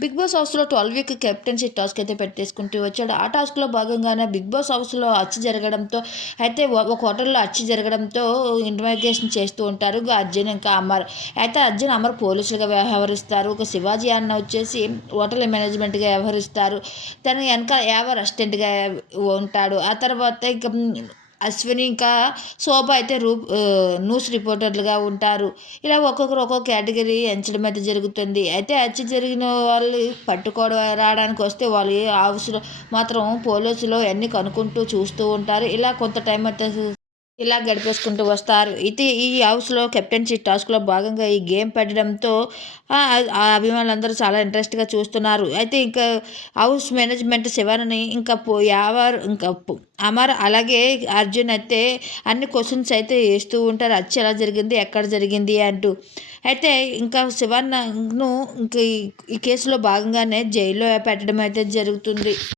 Big boss హౌస్లో twelve week captaincy task అయితే పెట్టేసుకుంటూ వచ్చాడు. ఆ టాస్క్లో భాగంగానే బిగ్ బాస్ హౌస్లో అచ్చి జరగడంతో అయితే ఒక హోటల్లో అచ్చి జరగడంతో ఇన్వెస్టిగేషన్ చేస్తూ ఉంటారు అర్జున్ ఇంకా అమర్. అయితే అర్జున్ అమర్ పోలీసులుగా వ్యవహరిస్తారు. ఒక శివాజీ అన్న వచ్చేసి హోటల్ మేనేజ్మెంట్గా వ్యవహరిస్తారు. తన వెనక యావర్ అసిస్టెంట్గా ఉంటాడు. ఆ తర్వాత ఇక అశ్విని ఇంకా శోభ అయితే రూ న్యూస్ రిపోర్టర్లుగా ఉంటారు. ఇలా ఒక్కొక్కరు ఒక్కొక్క కేటగిరీ ఎంచడం అయితే జరుగుతుంది. అయితే హత్య జరిగిన వాళ్ళు పట్టుకోవడం రావడానికి వస్తే వాళ్ళు అవసరం మాత్రం పోలీసులు అన్నీ కనుక్కుంటూ చూస్తూ ఉంటారు. ఇలా కొంత టైం అయితే ఇలా గడిపేసుకుంటూ వస్తారు. ఇది ఈ హౌస్లో కెప్టెన్సీ టాస్క్లో భాగంగా ఈ గేమ్ పెట్టడంతో ఆ అభిమానులందరూ చాలా ఇంట్రెస్ట్గా చూస్తున్నారు. అయితే ఇంకా హౌస్ మేనేజ్మెంట్ శివాని ఇంకా పో యావర్ ఇంకా అమర్ అలాగే అర్జున్ అయితే అన్ని క్వశ్చన్స్ అయితే వేస్తూ ఉంటారు. అచ్చి ఎలా జరిగింది ఎక్కడ జరిగింది అంటూ. అయితే ఇంకా శివన్నను ఇంకా ఈ కేసులో భాగంగానే జైల్లో పెట్టడం అయితే జరుగుతుంది.